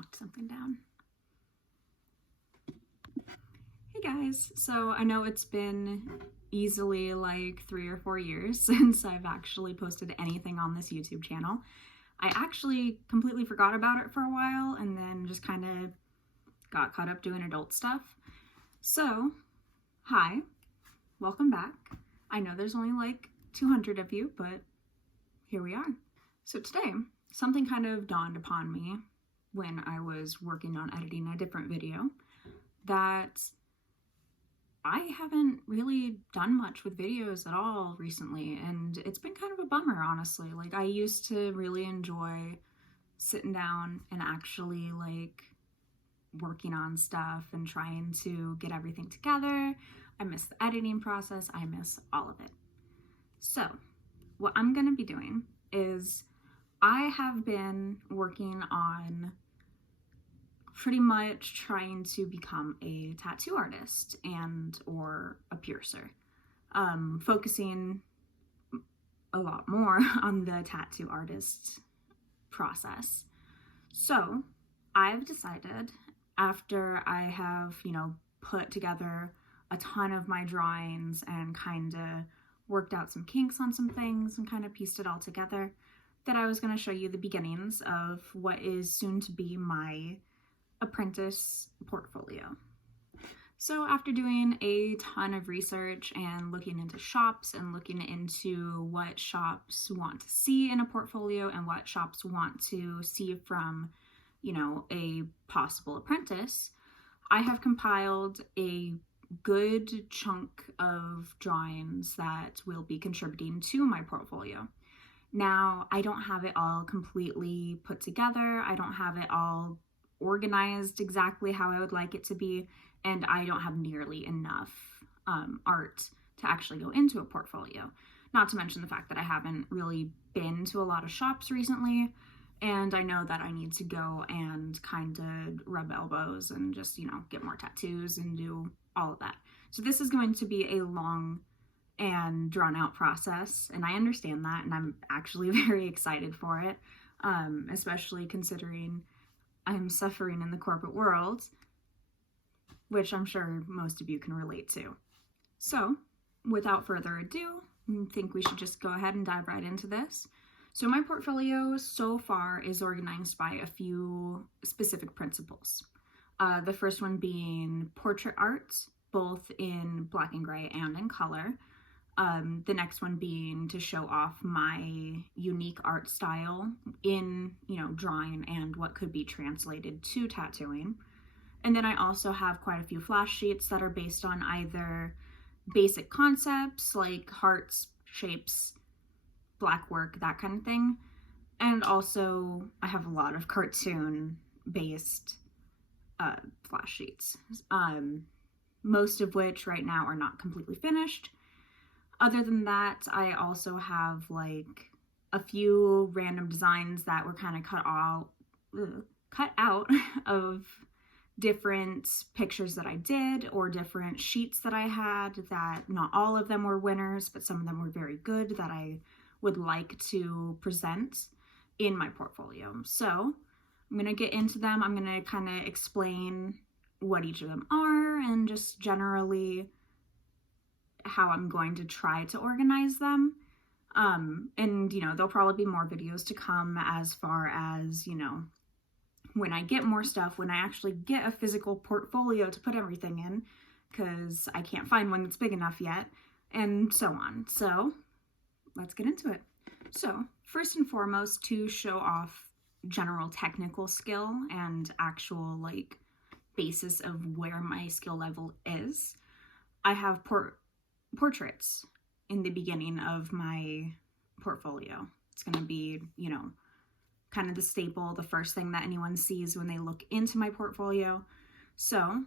knocked something down. Hey guys, so I know it's been easily like 3 or 4 years since I've actually posted anything on this YouTube channel. I actually completely forgot about it for a while and then just kind of got caught up doing adult stuff. So, hi, welcome back. I know there's only like 200 of you, but here we are. So today, something kind of dawned upon me when I was working on editing a different video that I haven't really done much with videos at all recently, and it's been kind of a bummer, honestly. Like, I used to really enjoy sitting down and actually like working on stuff and trying to get everything together. I miss the editing process. I miss all of it. So what I'm gonna be doing is I have been working on pretty much trying to become a tattoo artist and or a piercer, focusing a lot more on the tattoo artist process. So I've decided, after I have, put together a ton of my drawings and kind of worked out some kinks on some things and kind of pieced it all together, that I was going to show you the beginnings of what is soon to be my apprentice portfolio. So after doing a ton of research and looking into shops and looking into what shops want to see in a portfolio and what shops want to see from, a possible apprentice, I have compiled a good chunk of drawings that will be contributing to my portfolio. Now, I don't have it all completely put together. I don't have it all organized exactly how I would like it to be, and I don't have nearly enough art to actually go into a portfolio. Not to mention the fact that I haven't really been to a lot of shops recently, and I know that I need to go and kind of rub elbows and just, get more tattoos and do all of that. So this is going to be a long and drawn out process, and I understand that, and I'm actually very excited for it, especially considering I'm suffering in the corporate world, which I'm sure most of you can relate to. So, without further ado, I think we should just go ahead and dive right into this. So my portfolio so far is organized by a few specific principles. The first one being portrait art, both in black and gray and in color. The next one being to show off my unique art style in, drawing and what could be translated to tattooing. And then I also have quite a few flash sheets that are based on either basic concepts like hearts, shapes, black work, that kind of thing. And also I have a lot of cartoon based flash sheets, most of which right now are not completely finished. Other than that, I also have like a few random designs that were kind of cut out of different pictures that I did, or different sheets that I had, that not all of them were winners, but some of them were very good that I would like to present in my portfolio. So I'm going to get into them. I'm going to kind of explain what each of them are and just generally how I'm going to try to organize them. And there'll probably be more videos to come as far as, when I get more stuff, when I actually get a physical portfolio to put everything in, because I can't find one that's big enough yet, and so on. So let's get into it. So first and foremost, to show off general technical skill and actual like basis of where my skill level is, I have portraits in the beginning of my portfolio. It's going to be, kind of the staple, the first thing that anyone sees when they look into my portfolio. So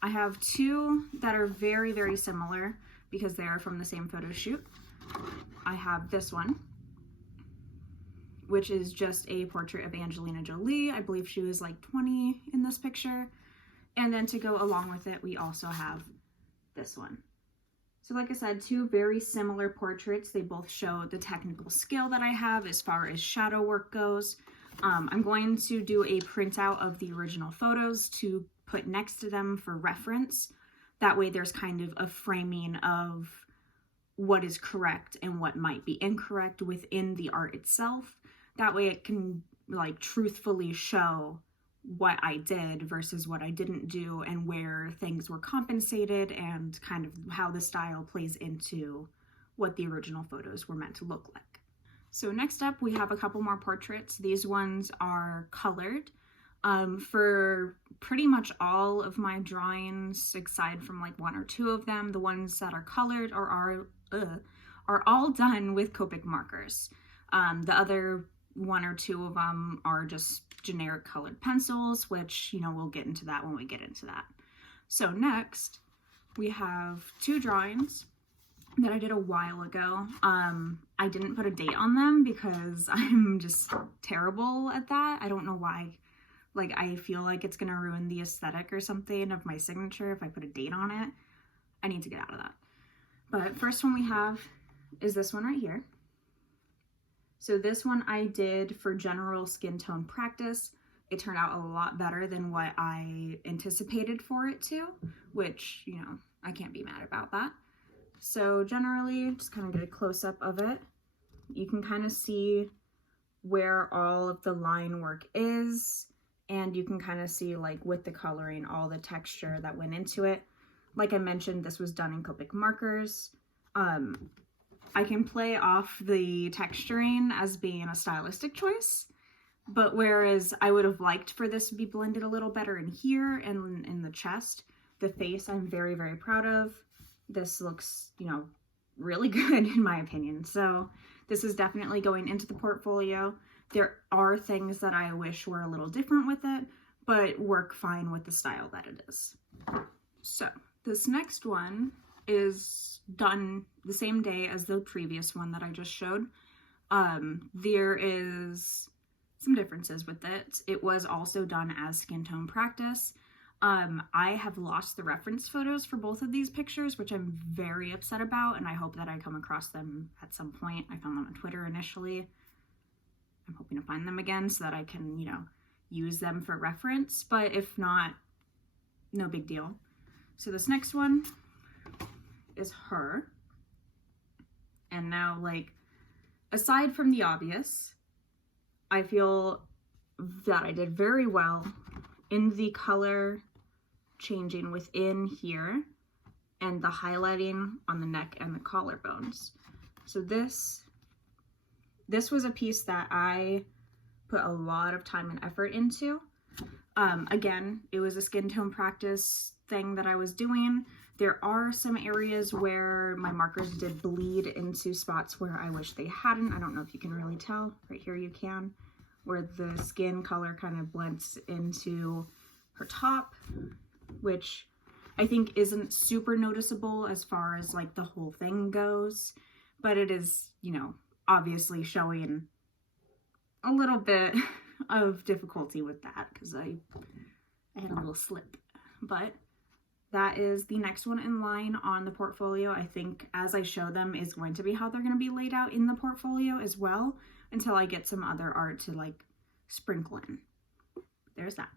I have two that are very, very similar because they are from the same photo shoot. I have this one, which is just a portrait of Angelina Jolie. I believe she was like 20 in this picture. And then to go along with it, we also have this one. So like I said, two very similar portraits. They both show the technical skill that I have as far as shadow work goes. I'm going to do a printout of the original photos to put next to them for reference. That way there's kind of a framing of what is correct and what might be incorrect within the art itself. That way it can like truthfully show what I did versus what I didn't do, and where things were compensated, and kind of how the style plays into what the original photos were meant to look like. So next up, we have a couple more portraits. These ones are colored. For pretty much all of my drawings, aside from like one or two of them, the ones that are colored are all done with Copic markers. The other one or two of them are just generic colored pencils, which, you know, we'll get into that when we get into that. So next, we have two drawings that I did a while ago. I didn't put a date on them because I'm just terrible at that. I don't know why. Like, I feel like it's gonna ruin the aesthetic or something of my signature if I put a date on it. I need to get out of that. But first one we have is this one right here. So this one I did for general skin tone practice. It turned out a lot better than what I anticipated for it to, which, you know, I can't be mad about that. So generally, just kind of get a close-up of it. You can kind of see where all of the line work is, and you can kind of see, like, with the coloring, all the texture that went into it. Like I mentioned, this was done in Copic markers. I can play off the texturing as being a stylistic choice, but whereas I would have liked for this to be blended a little better in here and in the chest, the face I'm very, very proud of. This looks, you know, really good in my opinion. So this is definitely going into the portfolio. There are things that I wish were a little different with it, but work fine with the style that it is. So this next one is done the same day as the previous one that I just showed. There is some differences with it. It was also done as skin tone practice. I have lost the reference photos for both of these pictures, which I'm very upset about, and I hope that I come across them at some point. I found them on Twitter initially. I'm hoping to find them again so that I can, you know, use them for reference, but if not, no big deal. So this next one is her. And now, like, aside from the obvious, I feel that I did very well in the color changing within here and the highlighting on the neck and the collarbones. So this was a piece that I put a lot of time and effort into. Again, it was a skin tone practice thing that I was doing. There are some areas where my markers did bleed into spots where I wish they hadn't. I don't know if you can really tell. Right here you can, where the skin color kind of blends into her top, which I think isn't super noticeable as far as like the whole thing goes, but it is, you know, obviously showing a little bit of difficulty with that because I had a little slip. But that is the next one in line on the portfolio. I think as I show them is going to be how they're going to be laid out in the portfolio as well, until I get some other art to like sprinkle in. There's that.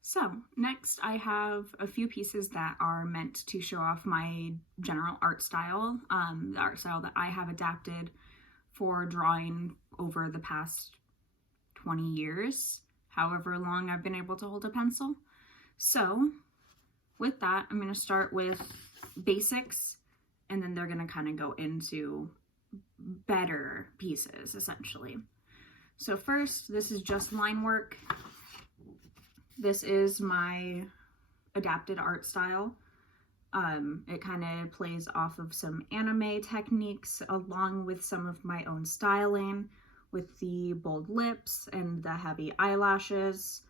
So next I have a few pieces that are meant to show off my general art style, the art style that I have adapted for drawing over the past 20 years, however long I've been able to hold a pencil. So with that, I'm going to start with basics, and then they're going to kind of go into better pieces, essentially. So first, this is just line work. This is my adapted art style. It kind of plays off of some anime techniques along with some of my own styling with the bold lips and the heavy eyelashes.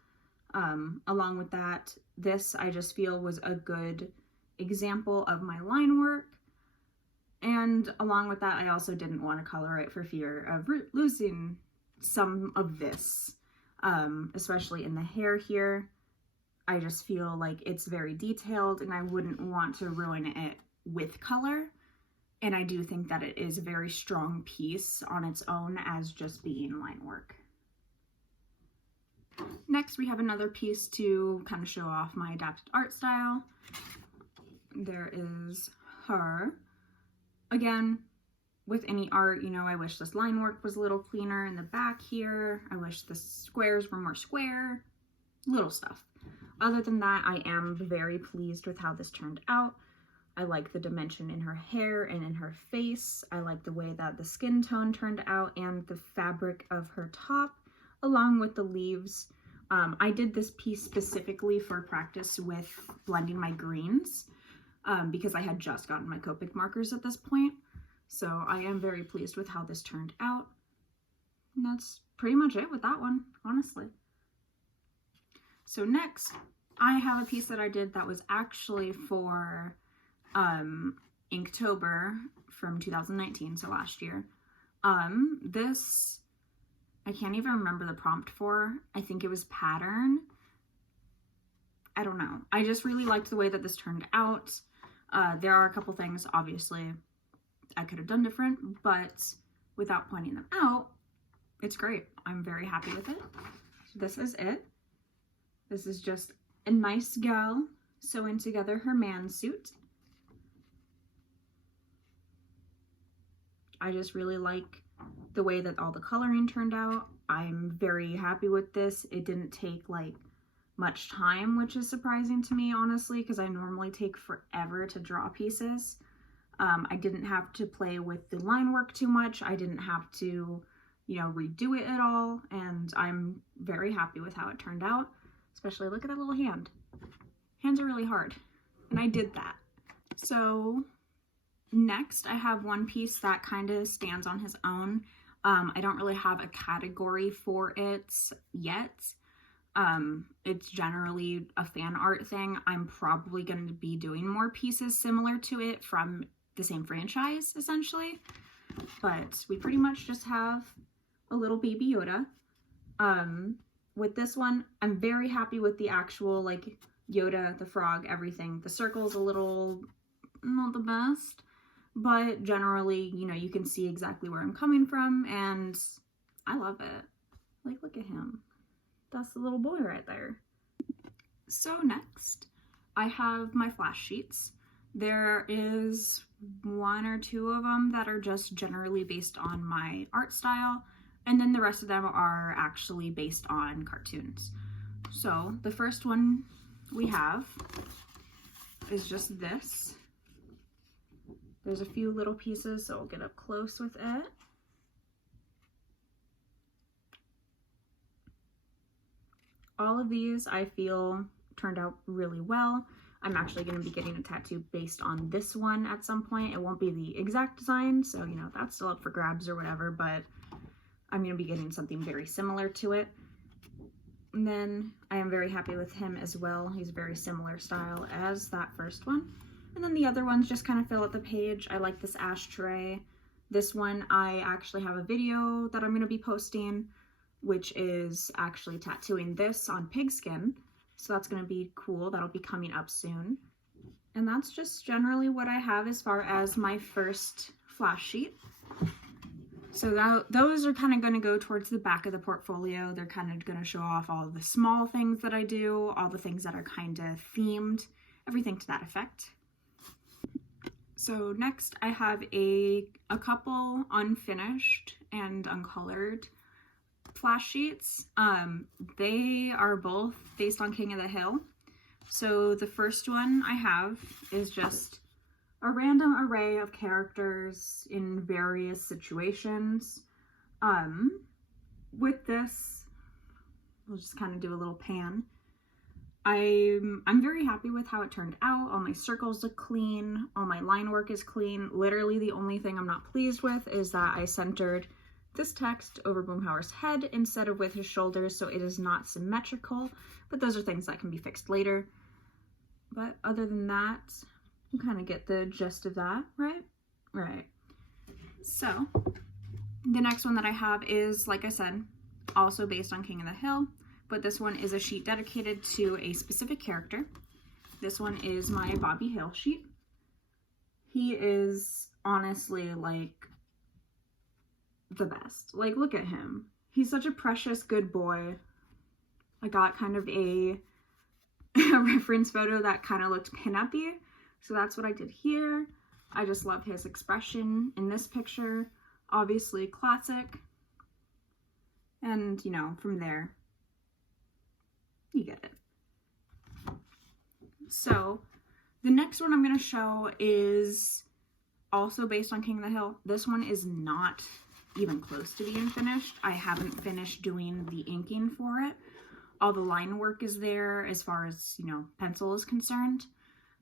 Along with that, this I just feel was a good example of my line work. And along with that, I also didn't want to color it for fear of losing some of this, especially in the hair here. I just feel like it's very detailed and I wouldn't want to ruin it with color. And I do think that it is a very strong piece on its own as just being line work. Next, we have another piece to kind of show off my adapted art style. There is her. Again, with any art, you know, I wish this line work was a little cleaner in the back here. I wish the squares were more square. Little stuff. Other than that, I am very pleased with how this turned out. I like the dimension in her hair and in her face. I like the way that the skin tone turned out and the fabric of her top, along with the leaves. I did this piece specifically for practice with blending my greens because I had just gotten my Copic markers at this point. So I am very pleased with how this turned out. And that's pretty much it with that one, honestly. So next, I have a piece that I did that was actually for Inktober from 2019, so last year. This, I can't even remember the prompt for. I think it was pattern. I don't know. I just really liked the way that this turned out. There are a couple things, obviously, I could have done different, but without pointing them out, it's great. I'm very happy with it. So this is it. This is just a nice gal sewing together her man suit. I just really like the way that all the coloring turned out. I'm very happy with this. It didn't take like much time, which is surprising to me, honestly, because I normally take forever to draw pieces. I didn't have to play with the line work too much. I didn't have to, you know, redo it at all. And I'm very happy with how it turned out. Especially look at that little hand. Hands are really hard. And I did that. So next I have one piece that kind of stands on his own. I don't really have a category for it yet. It's generally a fan art thing. I'm probably going to be doing more pieces similar to it from the same franchise, essentially. But we pretty much just have a little baby Yoda. With this one, I'm very happy with the actual, like, Yoda, the frog, everything. The circle's a little not the best, but generally, you know, you can see exactly where I'm coming from, and I love it. Like, look at him. That's the little boy right there. So next, I have my flash sheets. There is one or two of them that are just generally based on my art style, and then the rest of them are actually based on cartoons. So the first one we have is just this. There's a few little pieces, so I'll get up close with it. All of these I feel turned out really well. I'm actually going to be getting a tattoo based on this one at some point. It won't be the exact design, so you know, that's still up for grabs or whatever, but I'm going to be getting something very similar to it. And then I am very happy with him as well. He's very similar style as that first one. And then the other ones just kind of fill out the page. I like this ashtray. This one, I actually have a video that I'm going to be posting, which is actually tattooing this on pigskin. So that's going to be cool. That'll be coming up soon. And that's just generally what I have as far as my first flash sheet. So those are kind of going to go towards the back of the portfolio. They're kind of going to show off all of the small things that I do, all the things that are kind of themed, everything to that effect. So next I have a couple unfinished and uncolored flash sheets. They are both based on King of the Hill. So the first one I have is just a random array of characters in various situations. With this, we'll just kind of do a little pan. I'm very happy with how it turned out. All my circles look clean, all my line work is clean. Literally the only thing I'm not pleased with is that I centered this text over Boomhauer's head instead of with his shoulders, so it is not symmetrical, but those are things that can be fixed later. But other than that, you kind of get the gist of that, right? Right. So the next one that I have is, like I said, also based on King of the Hill, but this one is a sheet dedicated to a specific character. This one is my Bobby Hill sheet. He is honestly like the best. Like, look at him. He's such a precious good boy. I got kind of a reference photo that kind of looked pin-up-y, so that's what I did here. I just love his expression in this picture. Obviously classic. And, you know, from there, you get it. So, the next one I'm going to show is also based on King of the Hill. This one is not even close to being finished. I haven't finished doing the inking for it. All the line work is there as far as, you know, pencil is concerned,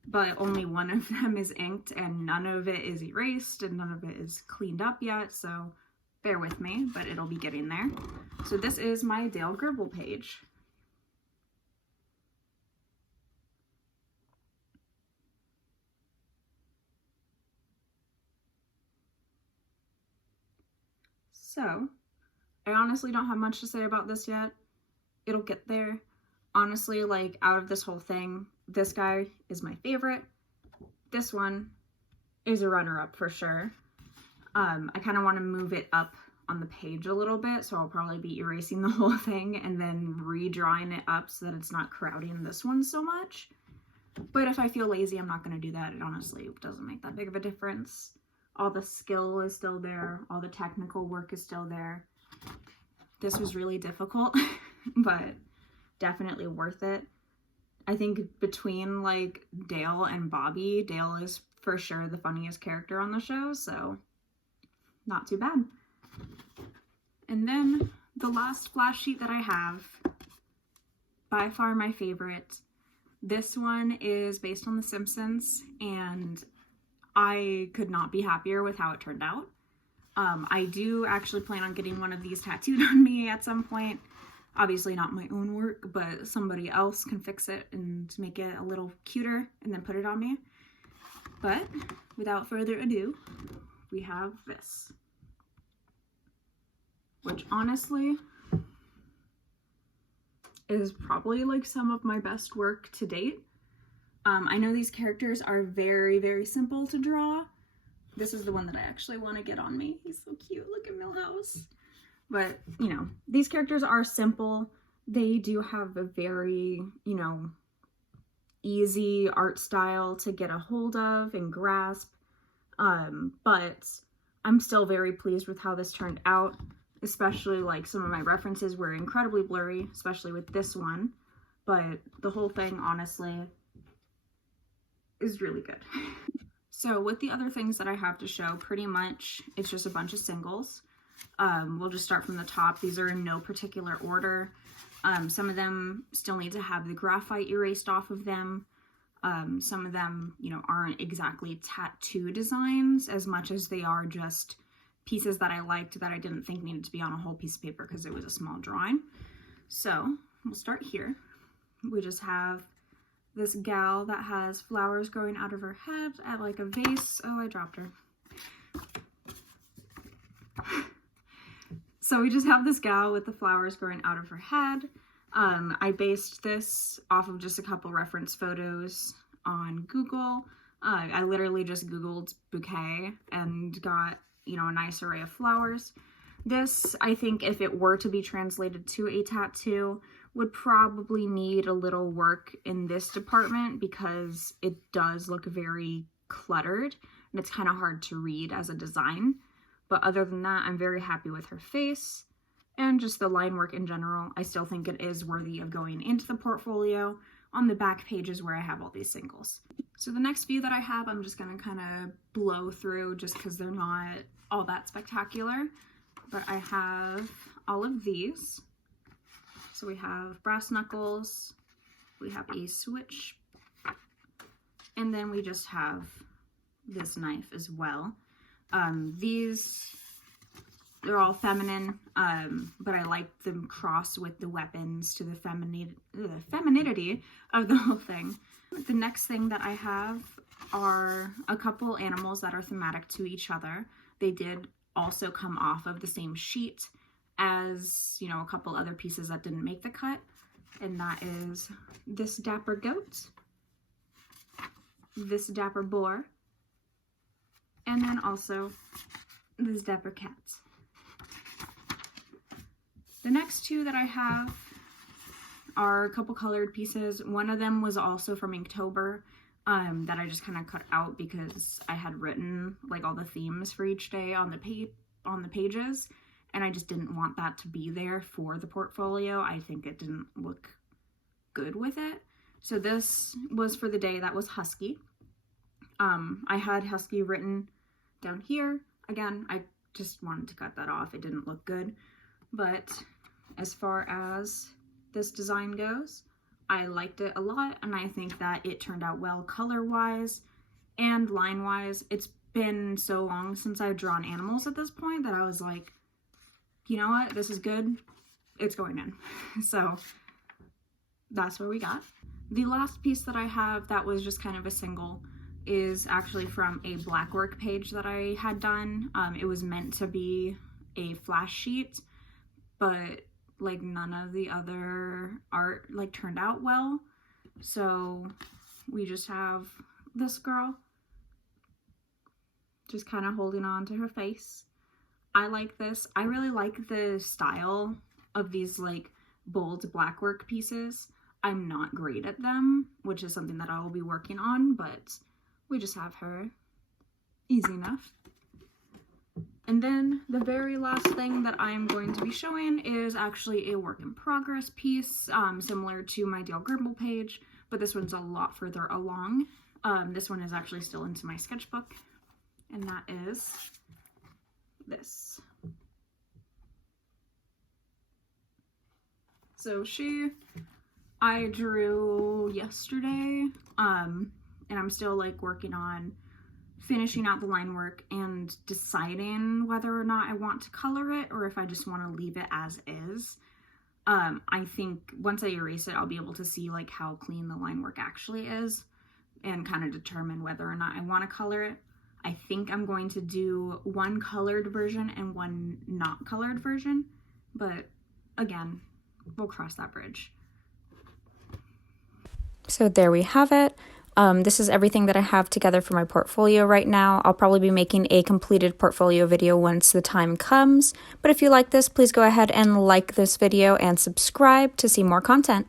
but only one of them is inked and none of it is erased and none of it is cleaned up yet, so bear with me, but it'll be getting there. So this is my Dale Gribble page. So, I honestly don't have much to say about this yet. It'll get there. Honestly, like, out of this whole thing, this guy is my favorite. This one is a runner-up for sure. I kind of want to move it up on the page a little bit, so I'll probably be erasing the whole thing and then redrawing it up so that it's not crowding this one so much. But if I feel lazy, I'm not going to do that. It honestly doesn't make that big of a difference. All the skill is still there. All the technical work is still there. This was really difficult, but definitely worth it. I think between like Dale and Bobby, Dale is for sure the funniest character on the show, so not too bad. And then the last flash sheet that I have, by far my favorite. This one is based on The Simpsons, and I could not be happier with how it turned out. I do actually plan on getting one of these tattooed on me at some point. Obviously not my own work, but somebody else can fix it and make it a little cuter and then put it on me. But without further ado, we have this, which honestly is probably like some of my best work to date. I know these characters are very, very simple to draw. This is the one that I actually want to get on me. He's so cute. Look at Millhouse. But, you know, these characters are simple. They do have a very, you know, easy art style to get a hold of and grasp. But I'm still very pleased with how this turned out. Especially, like, some of my references were incredibly blurry, especially with this one. But the whole thing, honestly, is really good. So with the other things that I have to show, pretty much it's just a bunch of singles. We'll just start from the top. These are in no particular order. Some of them still need to have the graphite erased off of them. Some of them, you know, aren't exactly tattoo designs as much as they are just pieces that I liked that I didn't think needed to be on a whole piece of paper because it was a small drawing. So we'll start here. We just have this gal that has flowers growing out of her head at like a vase. Oh, I dropped her. So we just have this gal with the flowers growing out of her head. I based this off of just a couple reference photos on Google. I literally just Googled bouquet and got, you know, a nice array of flowers. This, I think, if it were to be translated to a tattoo, would probably need a little work in this department because it does look very cluttered and it's kind of hard to read as a design. But other than that, I'm very happy with her face and just the line work in general. I still think it is worthy of going into the portfolio on the back pages where I have all these singles. So the next few that I have, I'm just going to kind of blow through just because they're not all that spectacular. But I have all of these. So we have brass knuckles, we have a switch, and then we just have this knife as well. These, they're all feminine, but I like them crossed with the weapons to the femininity of the whole thing. The next thing that I have are a couple animals that are thematic to each other. They did also come off of the same sheet as, you know, a couple other pieces that didn't make the cut, and that is this dapper goat, this dapper boar, and then also this dapper cat. The next two that I have are a couple colored pieces. One of them was also from Inktober that I just kind of cut out because I had written like all the themes for each day on the pages, and I just didn't want that to be there for the portfolio. I think it didn't look good with it. So this was for the day that was Husky. I had Husky written down here. Again, I just wanted to cut that off. It didn't look good. But as far as this design goes, I liked it a lot, and I think that it turned out well color-wise and line-wise. It's been so long since I've drawn animals at this point that I was like, you know what, this is good, it's going in. So that's what we got. The last piece that I have that was just kind of a single is actually from a blackwork page that I had done. It was meant to be a flash sheet, but like none of the other art like turned out well. So we just have this girl just kind of holding on to her face. I like this. I really like the style of these like bold blackwork pieces. I'm not great at them, which is something that I will be working on, but we just have her. Easy enough. And then the very last thing that I'm going to be showing is actually a work in progress piece, similar to my Dale Grimble page, but this one's a lot further along. This one is actually still into my sketchbook, and that is this. So I drew yesterday, and I'm still like working on finishing out the line work and deciding whether or not I want to color it or if I just want to leave it as is. I think once I erase it, I'll be able to see like how clean the line work actually is and kind of determine whether or not I want to color it. I think I'm going to do one colored version and one not colored version, but again, we'll cross that bridge. So there we have it. This is everything that I have together for my portfolio right now. I'll probably be making a completed portfolio video once the time comes. But if you like this, please go ahead and like this video and subscribe to see more content.